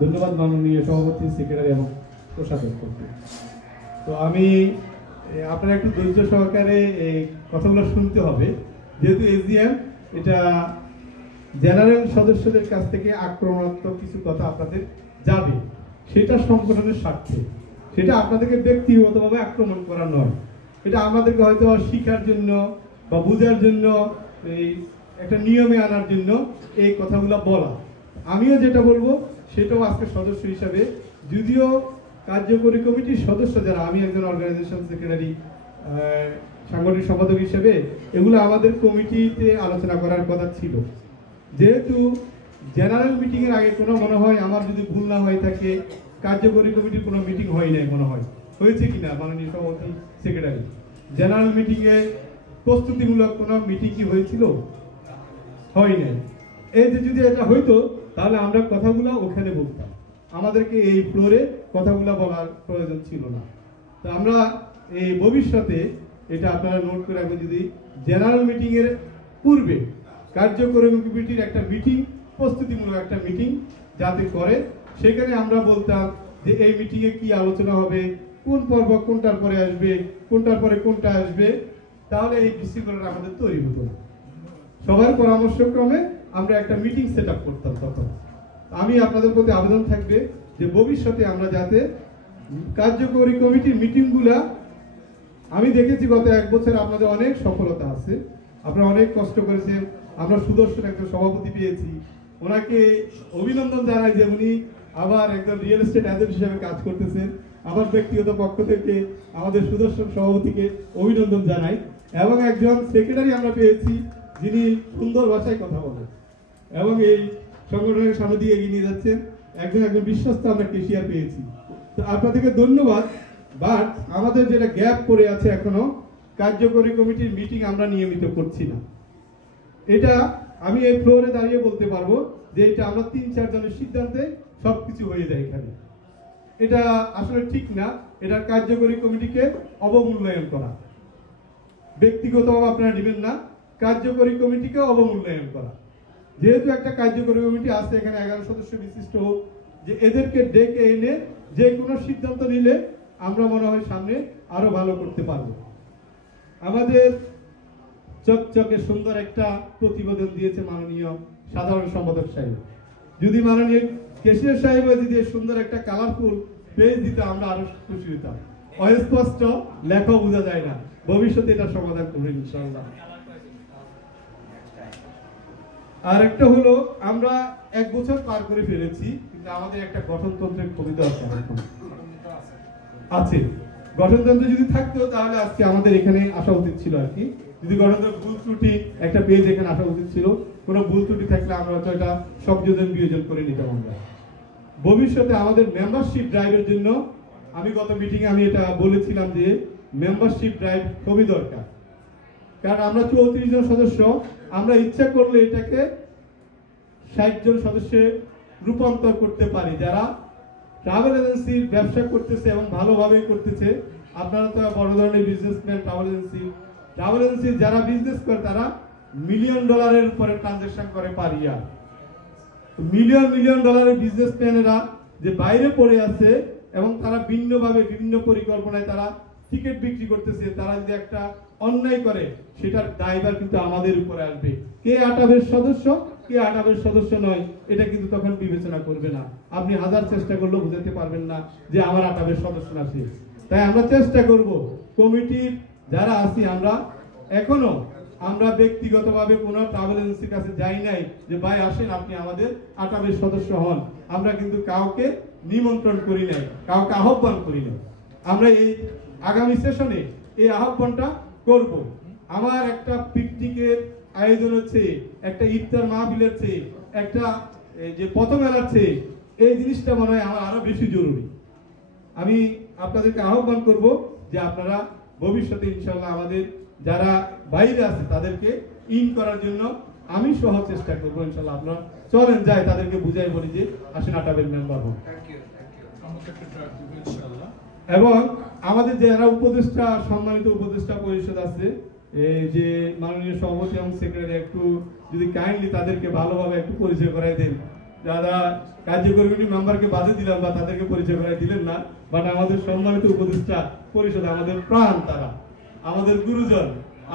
ধন্যবাদ মাননীয় সভাপতি, সেক্রেটারি এবং প্রশাসককে। তো আমি আপনারা একটু ধৈর্য সহকারে এই কথাগুলো শুনতে হবে, যেহেতু এজিএম এটা জেনারেল সদস্যদের কাছ থেকে আক্রমণাত্মক কিছু কথা আপনাদের যাবে, সেটা সংগঠনের স্বার্থে, সেটা আপনাদেরকে ব্যক্তিগতভাবে আক্রমণ করা নয়, এটা আমাদেরকে হয়তো শিখার জন্য বা বোঝার জন্য, এই একটা নিয়মে আনার জন্য এই কথাগুলো বলা। আমিও যেটা বলবো সেটাও আজকে সদস্য হিসাবে, যদিও কার্যকরী কমিটির সদস্য যারা, আমি একজন অর্গানাইজেশন সেক্রেটারি, সাংগঠনিক সম্পাদক হিসেবে এগুলো আমাদের কমিটিতে আলোচনা করার কথা ছিল। যেহেতু জেনারেল মিটিং এর আগে কোনো, মনে হয় আমার যদি ভুল না হয়ে থাকে, কার্যকরী কমিটির কোনো মিটিং হয় নাই, মনে হয় হয়েছে কিনা মাননীয় সভাপতি, সেক্রেটারি, জেনারেল মিটিং এ প্রস্তুতিমূলক কোনো মিটিং কি হয়েছিল? হয় নাই। এই যে যদি এটা হইতো তাহলে আমরা কথাগুলো ওখানে বলতাম, আমাদেরকে এই ফ্লোরে কথাগুলো বলার প্রয়োজন ছিল না। তো আমরা এই ভবিষ্যতে এটা আপনারা নোট করে রাখবেন, যদি জেনারেল মিটিং এর পূর্বে কার্যকরী কমিটির একটা মিটিং, প্রস্তুতিমূলক একটা মিটিং যাতে করে, সেখানে আমরা বলতাম যে এই মিটিং এ কি আলোচনা হবে, কোন পর্ব কোনটার পরে আসবে, কোনটার পরে কোনটা আসবে, তাহলে এই বিশৃঙ্খলাটা আমাদের তৈরি হতো না। সবার পরামর্শক্রমে আমরা একটা মিটিং সেট আপ করতাম। তখন আমি আপনাদের প্রতি আবেদন থাকবে যে ভবিষ্যতে আমরা যাতে কার্যকরী কমিটির মিটিংগুলা, আমি দেখেছি গত 1 বছর আপনাদের অনেক সফলতা আছে, আপনারা অনেক কষ্ট করেছেন, আমরা সুদর্শন একজন সভাপতি পেয়েছি, ওনাকে অভিনন্দন জানাই যে উনি আবার একজন রিয়েল এস্টেট এজেন্ট হিসেবে কাজ করতেছেন। আমার ব্যক্তিগত পক্ষ থেকে আমাদের সুদর্শন সভাপতিকে অভিনন্দন জানাই, এবং একজন সেক্রেটারি আমরা পেয়েছি যিনি সুন্দর ভাষায় কথা বলেন এবং এই সংগঠনের সামনে দিয়ে এগিয়ে নিয়ে যাচ্ছেন। একজন বিশ্বস্ত আমরা কেশিয়ার পেয়েছি। তো আপনাদেরকে ধন্যবাদ। বাট আমাদের যেটা গ্যাপ পড়ে আছে, এখনো কার্যকরী কমিটির মিটিং আমরা নিয়মিত করছি না। এটা আমি এই ফ্লোরে দাঁড়িয়ে বলতে পারবো যে এটা আমরা 3-4 জনের সিদ্ধান্তে সবকিছু হয়ে যায় এখানে। এটা আসলে ঠিক না। এটা কার্যকরী কমিটিকে অবমূল্যায়ন করা, ব্যক্তিগতভাবে আপনারা নেবেন না, কার্যকরী কমিটিকে অবমূল্যায়ন করা। যেহেতু একটা কার্যকরী কমিটি আছে এখানে 11 সদস্য বিশিষ্ট, যে এদেরকে ডেকে এনে যে কোনো সিদ্ধান্ত নিলে আমরা মনে হয় সামনে আরো ভালো করতে পারবো। আমাদের চকচকে সুন্দর একটা প্রতিবেদন দিয়েছে মাননীয় সাধারণ সম্পাদক সাহেব। যদি মাননীয় কেশিয়ার সাহেব যদি সুন্দর একটা কালারফুল পেজ দিত আমরা আরো খুশি হতাম। অস্পষ্ট লেখা বোঝা যায় না, ভবিষ্যতে এটা সমাধান করবেন ইনশাআল্লাহ। আর একটা হলো, আমরা 1 বছর পার করে ফেলেছি, কিন্তু আমাদের একটা গঠনতন্ত্রের খুবই দরকার এখন আছে। গঠনতন্ত্র যদি থাকতো তাহলে আজকে আমাদের এখানে আসা উচিত ছিল আর কি। যদি গঠনতন্ত্র ভুল ত্রুটি একটা পেজ এখানে আসা উচিত ছিল, কোনো ভুল ত্রুটি থাকলে আমরা হয়তো এটা সংযোজন বিয়োজন করে নিতাম আমরা। ভবিষ্যতে আমাদের মেম্বারশিপ ড্রাইভের জন্য আমি গত মিটিং আমি এটা বলেছিলাম যে মেম্বারশিপ ড্রাইভ খুবই দরকার। কারণ আমরা 34 জন সদস্য, আমরা ইচ্ছা করলে এটাকে 60 জন সদস্যে রূপান্তর করতে পারি। যারা ট্রাভেল এজেন্সির ব্যবসা করতেছে এবং ভালোভাবে করতেছে, আপনারা তো বড় ধরনের বিজনেসম্যান, ট্রাভেল এজেন্সি যারা বিজনেস করে তারা $মিলিয়ন উপরে ট্রানজাকশন করে পার ইয়ার। $মিলিয়ন বিজনেসম্যানেরা যে বাইরে পড়ে আছে এবং তারা ভিন্নভাবে বিভিন্ন পরিকল্পনায় তারা টিকিট বিক্রি করতেছে, তারা যদি একটা অন্যায় করে সেটার দায়ভার কিন্তু আমাদের উপরে আসবে। কে আটাবের সদস্য, কে আটাবের সদস্য নয়, এটা কিন্তু তখন বিবেচনা করবে না। আপনি হাজার চেষ্টা করলেও বুঝাতে পারবেন না যে আমার আটাবের সদস্য না সে। তাই আমরা চেষ্টা করব কমিটির যারা আছি, আমরা আমরা ব্যক্তিগতভাবে কোনো ট্রাভেল এজেন্সির কাছে যাই নাই যে ভাই আসেন আপনি আমাদের আটাবের সদস্য হন। আমরা কিন্তু কাউকে নিমন্ত্রণ করি নাই, কাউকে আহ্বান করি নাই। আমরা এই আগামী সেশনে এই আহ্বানটা করব। আমার একটা পিকনিকের আয়োজন হচ্ছে, একটা ইফতার মাহফিলের চেয়ে, একটা যে পথমেলার চেয়ে এই জিনিসটা মনে হয় আমার আরো বেশি জরুরি। আমি আপনাদেরকে আহ্বান করব যে আপনারা ভবিষ্যতে ইনশাআল্লাহ আমাদের যারা বাইরে আছে তাদেরকে ইন করার জন্য আমি সহ চেষ্টা করবো ইনশাআল্লাহ। আপনারা চলেন যাই তাদেরকে বুঝাই বলি যে আসেন আটাবের মেম্বার হন। এবং আমাদের যারা উপদেষ্টা, সম্মানিত উপদেষ্টা পরিষদ আছে, এই যে মাননীয় সভাপতি এবং সেক্রেটারি, একটু যদি কাইন্ডলি তাদেরকে ভালোভাবে একটু পরিচয় করাই দেন। যারা কার্যকরী মেম্বারকে বাদে দিলাম বা তাদেরকে পরিচয় করাই দিলেন না, বাট আমাদের সম্মানিত উপদেষ্টা পরিষদ আমাদের প্রাণ, তারা আমাদের গুরুজন,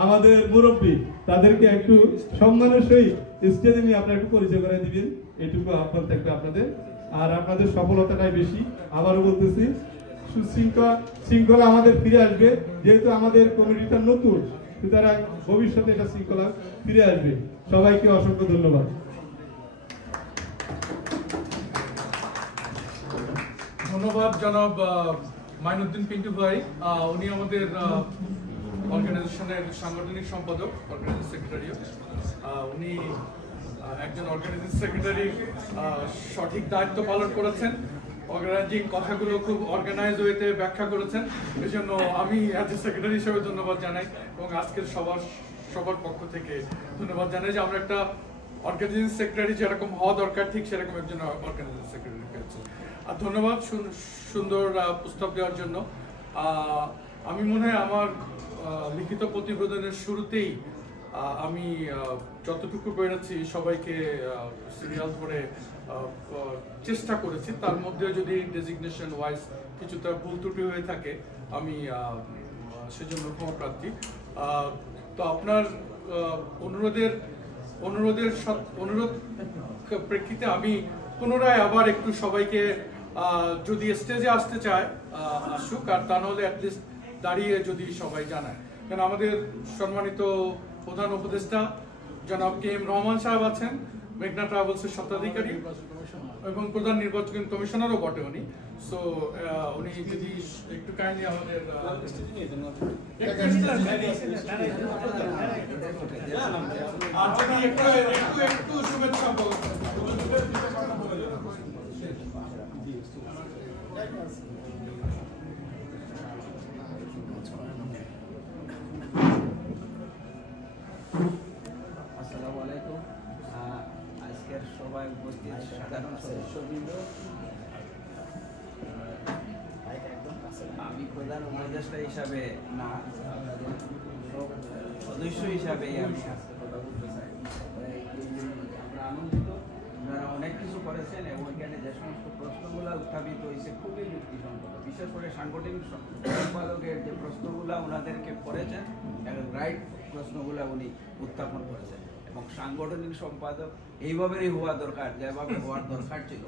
আমাদের মুরব্বী, তাদেরকে একটু সম্মানের সহিত স্টেজে নিয়ে আপনারা একটু পরিচয় করাই দিবেন, এটুকু আহ্বান থাকবে আপনাদের। আর আপনাদের সফলতাটাই বেশি। আবারও বলতেছি, শৃঙ্খলা আমাদের ফিরে আসবে, যেহেতু আমাদের কমিটিটা নতুন, সুতরাং ভবিষ্যতে এটা শৃঙ্খলা ফিরে আসবে। সবাইকে অসংখ্য ধন্যবাদ। ধন্যবাদ জনাব মাইনুদ্দিন পিন্টু ভাই। উনি আমাদের অর্গানাইজেশনের সাংগঠনিক সম্পাদক, অর্গানাইজিং সেক্রেটারি। উনি একজন অর্গানাইজিং সেক্রেটারি সঠিক দায়িত্ব পালন করেছেন, অর্গানাইজিং কথাগুলো খুব অর্গানাইজ ওয়েতে ব্যাখ্যা করেছেন। এই জন্য আমি অ্যাজ এ সেক্রেটারি হিসেবে ধন্যবাদ জানাই এবং আজকের সবার পক্ষ থেকে ধন্যবাদ জানাই যে আমরা একটা অর্গানাইজিং সেক্রেটারি যেরকম হওয়া দরকার ঠিক সেরকম একজন অর্গানাইজিং সেক্রেটারি পেয়েছি। আর ধন্যবাদ সুন্দর প্রস্তাব দেওয়ার জন্য। আমি মনে হয় আমার লিখিত প্রতিবেদনের শুরুতেই আমি যতটুকু পেরেছি সবাইকে সিরিয়াল করে চেষ্টা করেছি। তার মধ্যে যদি ডেজিগনেশন ওয়াইজ কিছুটা ভুল ত্রুটি হয়ে থাকে আমি সেজন্য ক্ষমাপ্রার্থী। তো আপনার অনুরোধ প্রেক্ষিতে আমি পুনরায় আবার একটু সবাইকে যদি স্টেজে আসতে চায় আসুক, আর তা নাহলে অ্যাটলিস্ট দাঁড়িয়ে যদি সবাই জানায়। কারণ আমাদের সম্মানিত প্রধান উপদেষ্টা জনাব KM রহমান সাহেব আছেন, মেঘনা ট্রাভেলসের স্বত্বাধিকারী এবং প্রধান নির্বাচন কমিশনারও বটে উনি। সো উনি যদি একটু কাইন্ডলি আমাদের একটু শুভেচ্ছা আসসালামু আলাইকুম। আজকের সভায় উপস্থিত সাধারণ সদস্যবৃন্দ, আমি প্রধান উপদেষ্টা হিসাবে না, সদস্য হিসাবে আমি আজকে কথা বলতে চাই। আমরা আনন্দিত, আপনারা অনেক কিছু করেছেন এবং এখানে যে সমস্ত প্রশ্নগুলো উত্থাপিত হয়েছে খুবই যুক্তিসঙ্গত। বিশেষ করে সাংগঠনিক সম্পাদকের যে প্রশ্নগুলো ওনাদেরকে করেছেন, রাইট প্রশ্নগুলো উনি উত্থাপন করেছেন এবং সাংগঠনিক সম্পাদক এইভাবেই হওয়া দরকার যেভাবে হওয়ার দরকার ছিল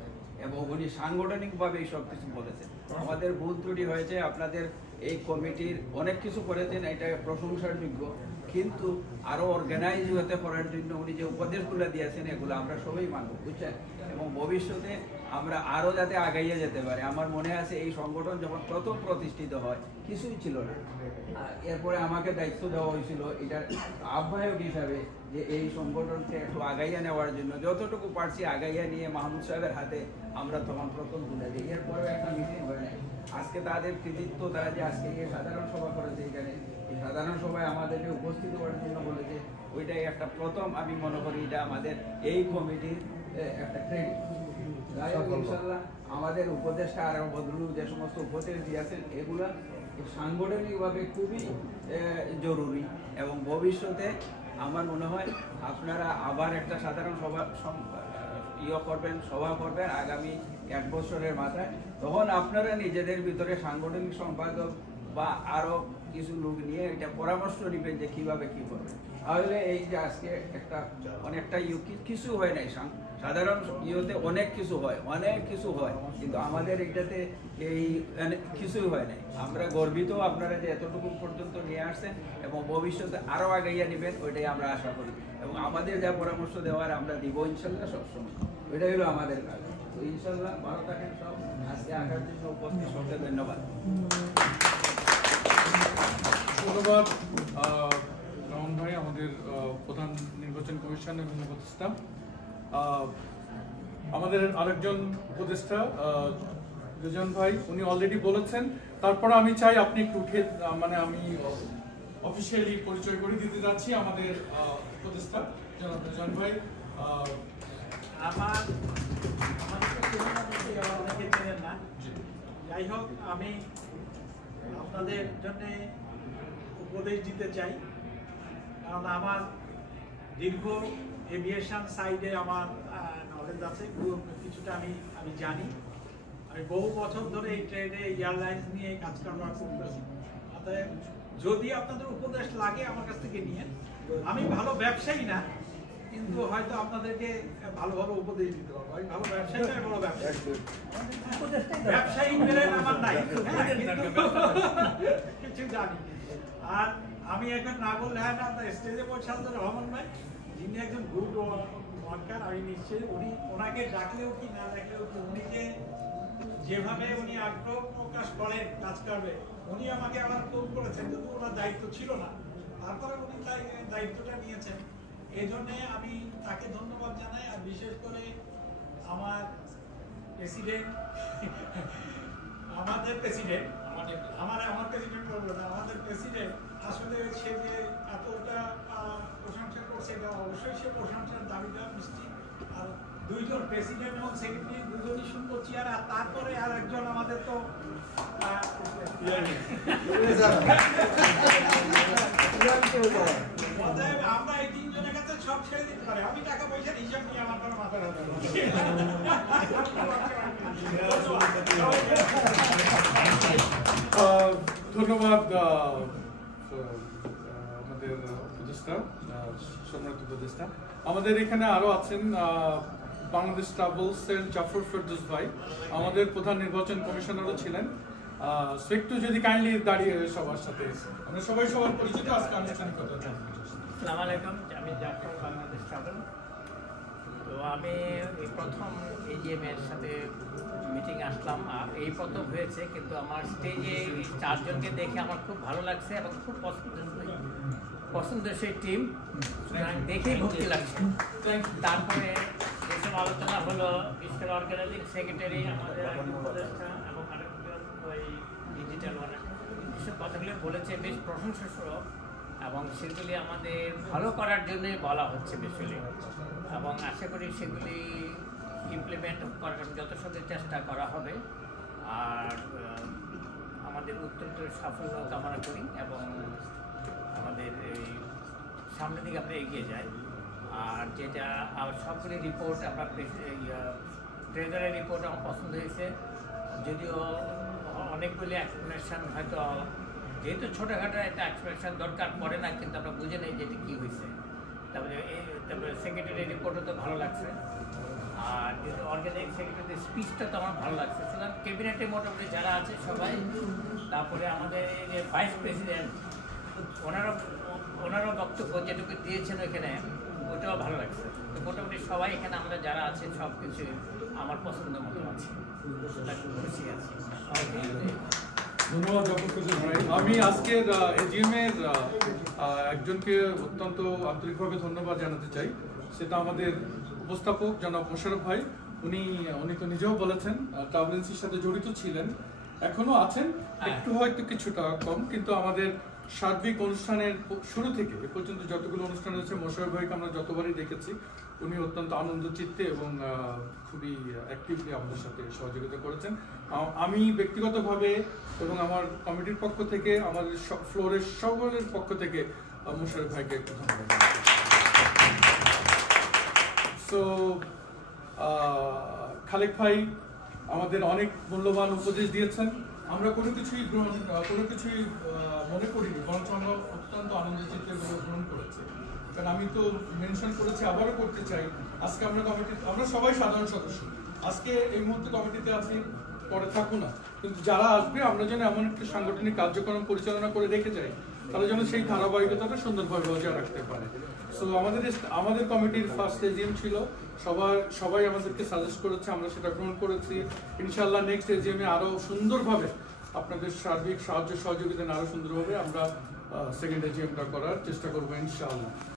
এবং উনি সাংগঠনিকভাবে সব কিছু বলেছেন। আমাদের ভুল ত্রুটি হয়েছে, আপনাদের এই কমিটির অনেক কিছু করেছেন, এটা প্রশংসার যোগ্য, কিন্তু আরো অর্গানাইজ হতে করার জন্য উনি যে উপদেশগুলো দিয়েছেন এগুলো আমরা সবাই মানব, বুঝছেন? এবং ভবিষ্যতে আমরা আরো যাতে আগাইয়ে যেতে পারি। আমার মনে আছে এই সংগঠন যখন প্রথম প্রতিষ্ঠিত হয় কিছুই ছিল না, এরপরে আমাকে দায়িত্ব দেওয়া হয়েছিল এটার আহ্বায়ক হিসাবে যে এই সংগঠনকে একটু আগাইয়া নেওয়ার জন্য যতটুকু পারছি আগাইয়া নিয়ে মাহমুদ সাহেবের হাতে আমরা তখন প্রথম তুলে দিই। এরপরেও একটা মিটিং হয় না। আজকে তাদের কৃতিত্ব, তারা যে আজকে এই সাধারণ সভা করেছে, এখানে এই সাধারণ সভায় আমাদেরকে উপস্থিত করার জন্য বলেছে, ওইটাই একটা প্রথম আমি মনে করি এটা আমাদের এই কমিটির একটা ক্রেডিট। ইনশাল্লাহ আমাদের উপদেষ্টা আর বদরুল যে সমস্ত উপদেশ দিয়েছেন এগুলা সাংগঠনিকভাবে খুবই জরুরি এবং ভবিষ্যতে আমার মনে হয় আপনারা আবার একটা সাধারণ সভা সভা করবেন আগামী 1 বছরের মাথায়। তখন আপনারা নিজেদের ভিতরে সাংগঠনিক সম্পাদক বা আরো কিছু লোক নিয়ে এটা পরামর্শ নেবেন যে কিভাবে কি করবেন। তাহলে এই যে আজকে একটা অনেকটা কিছু হয় নাই, সাধারণ ইয়েতে অনেক কিছু হয় কিন্তু আমাদের এটাতে এই কিছুই হয় নাই। আমরা গর্বিত আপনারা যে এতটুকু পর্যন্ত নিয়ে আসছেন এবং ভবিষ্যতে আরো আগাইয়া নেবেন, ওইটাই আমরা আশা করি এবং আমাদের যা পরামর্শ দেওয়ার আমরা দিব ইনশাল্লাহ সবসময়। ওইটাই হলো আমাদের কাজ। তো ইনশাল্লাহ ভালো থাকেন সব। আজকে আসার জন্য উপস্থিত হতে ধন্যবাদ। ধন্যবাদ রমন ভাই, আমাদের প্রধান নির্বাচন কমিশন এবং উপদেষ্টা। আমাদের আরেকজন উপদেষ্টা দুজন ভাই, উনি অলরেডি বলেছেন, তারপর আমি চাই আপনি একটু উঠে, মানে আমি অফিসিয়ালি পরিচয় করে দিতে যাচ্ছি আমাদের উপদেষ্টা জনাব দুজন ভাই। যাই হোক, আমি আপনাদের জন্য উপদেশ দিতে চাই, কারণ আমার দীর্ঘ এভিয়েশন সাইডে আমার নলেজ আছে, কিছুটা আমি জানি। আমি বহু বছর ধরে এই ট্রেনে এয়ারলাইন্স নিয়ে কাজকর্ম করতেছি। অতএব যদি আপনাদের উপদেশ লাগে আমার কাছ থেকে নিয়ে, আমি ভালো ব্যবসায়ী না, কিন্তু হয়তো আপনাদেরকে ভালো ভালো উপদেশ দিতে পারবো। আমি ভালো ব্যবসায়ী না, বড় ব্যবসায়ী ব্রেন আমার নাই, কিছু জানি। আর আমি এখন না বললে হয় না, স্টেজে বসে আছেন রহমান ভাই, যিনি একজন গুড ওয়ার্কার। আমি নিশ্চয়ই ওনাকে ডাকলেও কি না ডাকলেও কি, উনি যেভাবে উনি আগ্রহ প্রকাশ করেন কাজ করবে, উনি আমাকে আবার ফোন করেছেন, কিন্তু ওনার দায়িত্ব ছিল না, তারপরে উনি দায়িত্বটা নিয়েছেন। এই জন্যে আমি তাকে ধন্যবাদ জানাই। আর বিশেষ করে আমার প্রেসিডেন্ট, আমাদের প্রেসিডেন্ট বলবো না, আমাদের প্রেসিডেন্ট আসলে সে যে এতটা প্রশংসা করছে, এটা অবশ্যই সে প্রশংসার দাবিদার নিশ্চিত। আর দুইজন প্রেসিডেন্ট এবং সেক্রেটারি দুজনই সুন্দর চেয়ার, আর তারপরে আর একজন আমাদের তো আমরা এই তিনজনের কাছে সব ছেড়ে দিতে পারি, আমি টাকা পয়সার হিসাব নিয়ে আমার কোনো মাথা ব্যথা ধন্যবাদ আমাদের উপদেষ্টা, সম্মানিত উপদেষ্টা। আমাদের এখানে আরো আছেন বাংলাদেশ ট্রাভেলসের জাফর ফেরদৌস ভাই, আমাদের প্রধান নির্বাচন কমিশনারও ছিলেন। একটু যদি কাইন্ডলি দাঁড়িয়ে সবার সাথে আমরা সবাই সবার পরিচিত আজকে আনুষ্ঠানিকতা। আসসালামু আলাইকুম, আমি জাফর, বাংলাদেশ ট্রাভেল। তো আমি এই প্রথম এজিএম এর সাথে মিটিং আসলাম, আর এই প্রথম হয়েছে, কিন্তু আমার স্টেজে এই চারজনকে দেখে আমার খুব ভালো লাগছে এবং খুব পছন্দের সেই টিম, দেখেই ভক্তি লাগছে। তারপরে যেসব আলোচনা হলো, বিশেষ অর্গানাইজিং সেক্রেটারি, আমাদের উপদেষ্টা এবং আরেকজন ওই ডিজিটাল ওয়ানের যেসব কথাগুলো বলেছে বেশ প্রশংসাস্বরূপ, এবং সেগুলি আমাদের ভালো করার জন্যই বলা হচ্ছে বেসিক্যালি, এবং আশা করি সেগুলি ইমপ্লিমেন্ট করার যত সাথে চেষ্টা করা হবে। আর আমাদের অত্যন্ত সাফল্য কামনা করি এবং আমাদের এই সামনের দিকে আমরা এগিয়ে যাই। আর যেটা সবগুলি রিপোর্ট আমরা ট্রেজারের রিপোর্ট আমার পছন্দ হয়েছে, যদিও অনেকগুলি এক্সপ্লেনেশন হয়তো, যেহেতু ছোটোখাটো একটা এক্সপ্লেনেশন দরকার পড়ে না, কিন্তু আমরা বুঝে নেই যে এটা কী হয়েছে। তারপরে সেক্রেটারি রিপোর্টও তো ভালো লাগছে, আর যেহেতু অর্গানাইজিং সেক্রেটারির স্পিচটা তো আমার ভালো লাগছে। সুতরাং ক্যাবিনেটে মোটামুটি যারা আছে সবাই, তারপরে আমাদের এই যে ভাইস প্রেসিডেন্ট, ওনারও বক্তব্য যেটুকু দিয়েছেন ওইখানে, ওইটাও ভালো লাগছে। তো মোটামুটি সবাই এখানে আমরা যারা আছে সব কিছু আমার পছন্দ মতো আছে, খুশি আছি। ধন্যবাদ জাফর ফেরদৌস ভাই। আমি আজকের এজিএম এর একজনকে অত্যন্ত আন্তরিকভাবে ধন্যবাদ জানাতে চাই, সেটা আমাদের উপস্থাপক জনাব মোশাররফ ভাই। উনি তো নিজেও বলেছেন ট্রাভেল এজেন্সির সাথে জড়িত ছিলেন, এখনো আছেন, একটু হয়তো কিছুটা কম, কিন্তু আমাদের সার্বিক অনুষ্ঠানের শুরু থেকে এ পর্যন্ত যতগুলো অনুষ্ঠান হয়েছে মোশাররফ ভাইকে আমরা যতবারই দেখেছি, উনি অত্যন্ত আনন্দ চিত্তে এবং খুবই অ্যাক্টিভলি আমাদের সাথে সহযোগিতা করেছেন। আমি ব্যক্তিগতভাবে এবং আমার কমিটির পক্ষ থেকে, আমাদের ফ্লোরের সকলের পক্ষ থেকে মোশাররফ ভাইকে একটু ধন্যবাদ। সো খালেক ভাই আমাদের অনেক মূল্যবান উপদেশ দিয়েছেন, আমরা কোনো কিছুই মনে করিনি, বরঞ্চ আমরা অত্যন্ত আনন্দ চিত্তে গ্রহণ করেছি। কারণ আমি তো মেনশন করেছি, আবারও করতে চাই, আজকে আমরা সবাই সাধারণ সদস্য, আজকে এই মুহূর্তে কমিটিতে আছি, পরে থাকবো না, কিন্তু যারা আসবে আমরা যেন এমন একটা সাংগঠনিক কার্যক্রম পরিচালনা করে রেখে যাই, তারা যেন সেই ধারাবাহিকতাটা সুন্দরভাবে বজায় রাখতে পারে। সো আমাদের কমিটির ফার্স্ট এজিএম ছিল, সবাই আমাদেরকে সাজেস্ট করেছে, আমরা সেটা গ্রহণ করেছি। ইনশাআল্লাহ নেক্সট এজিএমে আরো সুন্দরভাবে আপনাদের সার্বিক সাহায্য সহযোগিতা আরো সুন্দরভাবে আমরা সেকেন্ড এজিএমটা করার চেষ্টা করবো ইনশাআল্লাহ।